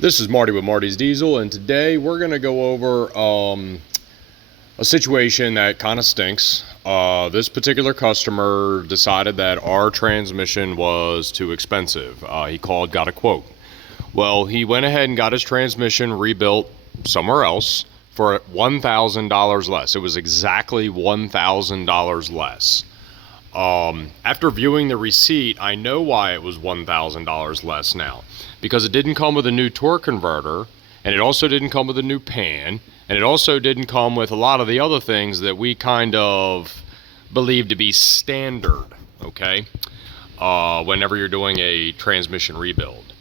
This is Marty with Marty's Diesel, and today we're going to go over a situation that kind of stinks. This particular customer decided that our transmission was too expensive. He called, got a quote. Well, he went ahead and got his transmission rebuilt somewhere else for $1,000 less. It was exactly $1,000 less. After viewing the receipt, I know why it was $1,000 less now. Because it didn't come with a new torque converter, and it also didn't come with a new pan, and it also didn't come with a lot of the other things that we kind of believe to be standard, okay? Whenever you're doing a transmission rebuild.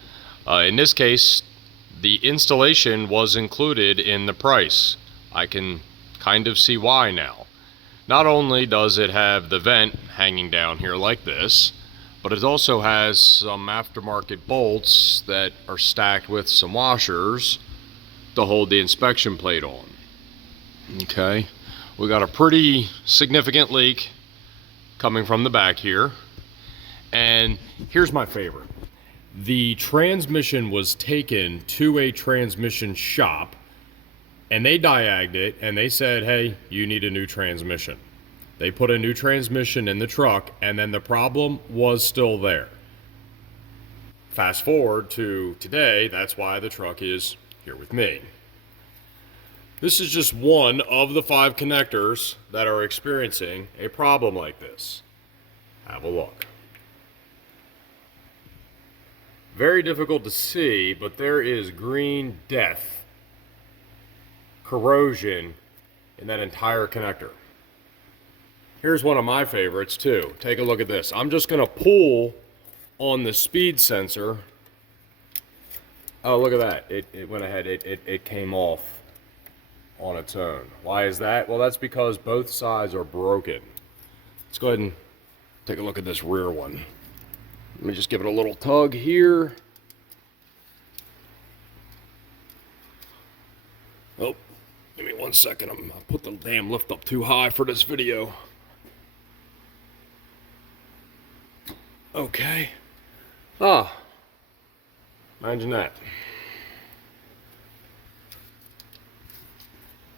In this case, the installation was included in the price. I can kind of see why now. Not only does it have the vent hanging down here like this, but it also has some aftermarket bolts that are stacked with some washers to hold the inspection plate on. Okay, we got a pretty significant leak coming from the back here. And here's my favorite. The transmission was taken to a transmission shop and they diagged it and they said, hey, you need a new transmission. They put a new transmission in the truck, and then the problem was still there. Fast forward to today, that's why the truck is here with me. This is just one of the 5 connectors that are experiencing a problem like this. Have a look. Very difficult to see, but there is green death, corrosion in that entire connector. Here's one of my favorites too. Take a look at this. I'm just gonna pull on the speed sensor. Oh, look at that. It went ahead, it came off on its own. Why is that? Well, that's because both sides are broken. Let's go ahead and take a look at this rear one. Let me just give it a little tug here. Oh, give me 1 second. I put the damn lift up too high for this video. Okay. Imagine that.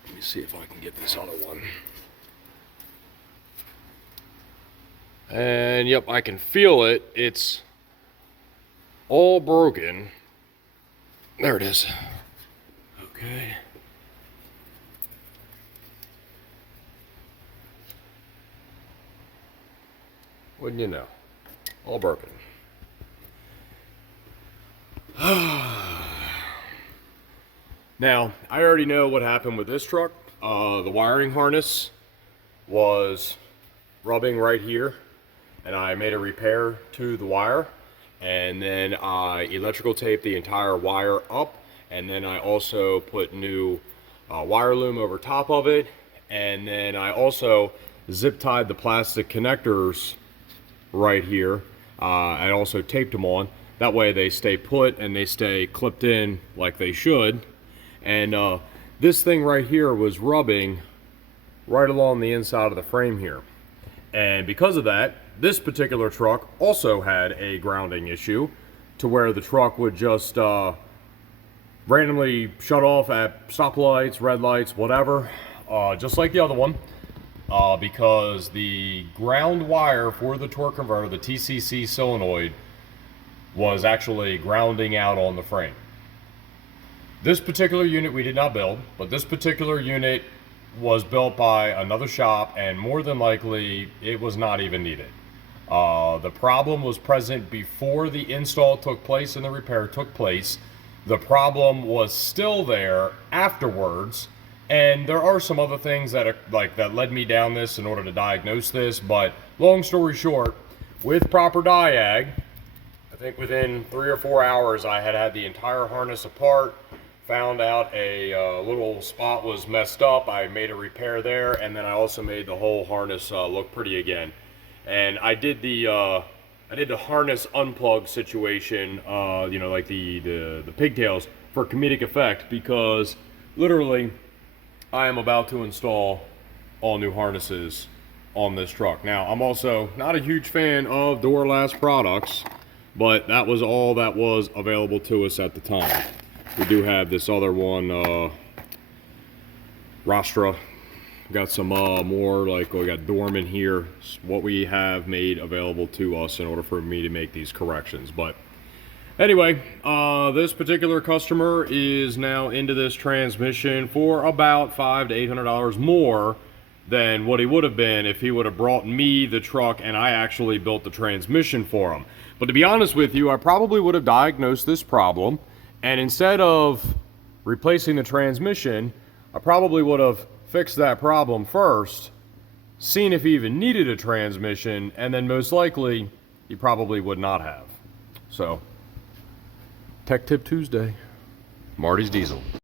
Let me see if I can get this other one. And yep, I can feel it. It's all broken. There it is. Okay. Wouldn't you know? All broken. Now, I already know what happened with this truck. The wiring harness was rubbing right here, and I made a repair to the wire, and then I electrical taped the entire wire up, and then I also put new wire loom over top of it, and then I also zip tied the plastic connectors right here. I also taped them on. That way they stay put and they stay clipped in like they should. And this thing right here was rubbing right along the inside of the frame here. And because of that, this particular truck also had a grounding issue to where the truck would just randomly shut off at stoplights, red lights, whatever, just like the other one. Because the ground wire for the torque converter, the TCC solenoid, was actually grounding out on the frame. This particular unit we did not build, but this particular unit was built by another shop, and more than likely it was not even needed. The problem was present before the install took place and the repair took place. The problem was still there afterwards. And there are some other things that are that led me down this in order to diagnose this, but long story short, with proper diag, I think within 3 or 4 hours I had the entire harness apart, found out a little spot was messed up, I made a repair there, and then I also made the whole harness look pretty again. And I did the harness unplug situation, you know, like the pigtails, for comedic effect, because literally I am about to install all new harnesses on this truck. Now, I'm also not a huge fan of Duralast products, but that was all that was available to us at the time. We do have this other one, Rostra. Got some more, like we got Dorman here. It's what we have made available to us in order for me to make these corrections. But anyway, this particular customer is now into this transmission for about $500 to $800 more than what he would have been if he would have brought me the truck and I actually built the transmission for him. But to be honest with you, I probably would have diagnosed this problem, and instead of replacing the transmission, I probably would have fixed that problem first, seen if he even needed a transmission, and then most likely he probably would not have. So, Tech Tip Tuesday, Marty's Diesel.